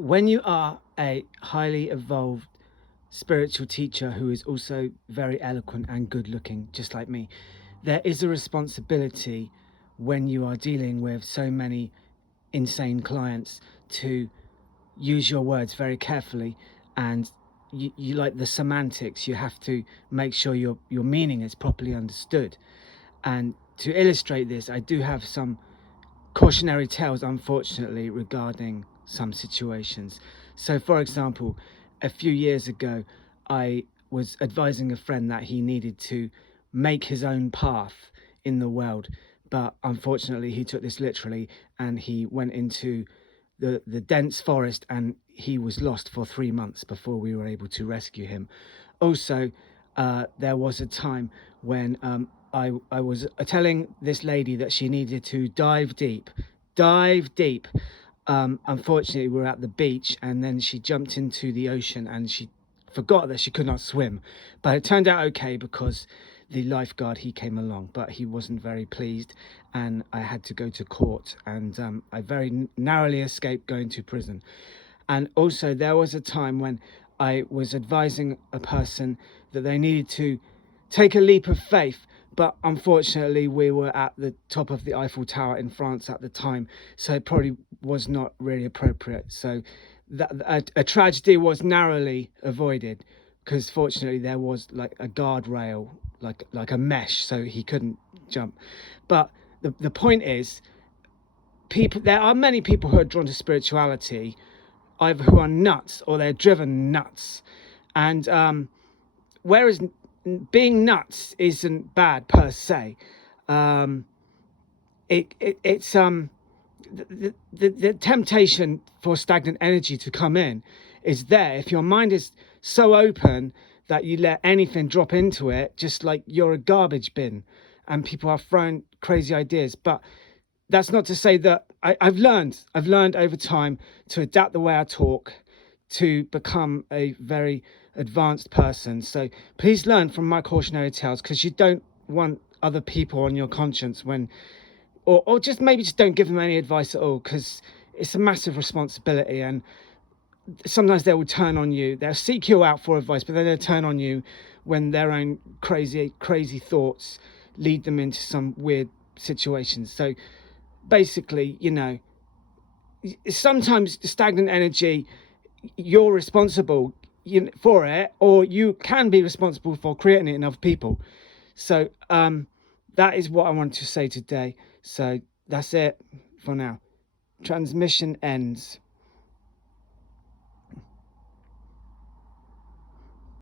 When you are a highly evolved spiritual teacher who is also very eloquent and good looking, just like me, there is a responsibility when you are dealing with so many insane clients to use your words very carefully, and you like the semantics, you have to make sure your meaning is properly understood. And to illustrate this, I do have some cautionary tales, unfortunately, regarding some situations. So, for example, a few years ago, I was advising a friend that he needed to make his own path in the world, but unfortunately, he took this literally and he went into the dense forest and he was lost for 3 months before we were able to rescue him. Also, there was a time when I was telling this lady that she needed to dive deep, dive deep. Unfortunately, we were at the beach and then she jumped into the ocean and she forgot that she could not swim. But it turned out okay because the lifeguard, he came along, but he wasn't very pleased and I had to go to court, and I very narrowly escaped going to prison. And also there was a time when I was advising a person that they needed to take a leap of faith, but unfortunately we were at the top of the Eiffel Tower in France at the time, so it probably was not really appropriate. So a tragedy was narrowly avoided because fortunately there was like a guardrail, like a mesh, so he couldn't jump. But the point is, there are many people who are drawn to spirituality, either who are nuts or they're driven nuts. And whereas being nuts isn't bad per se, it's the temptation for stagnant energy to come in is there. If your mind is so open that you let anything drop into it, just like you're a garbage bin and people are throwing crazy ideas. But that's not to say that I've learned over time to adapt the way I talk to become a very advanced person. So please learn from my cautionary tales, because you don't want other people on your conscience when, or just maybe just don't give them any advice at all, because it's a massive responsibility. And sometimes they will turn on you. They'll seek you out for advice, but then they'll turn on you when their own crazy thoughts lead them into some weird situations. So basically, sometimes the stagnant energy, you're responsible for it, or you can be responsible for creating it in other people. So that is what I wanted to say today. So that's it for now. Transmission ends.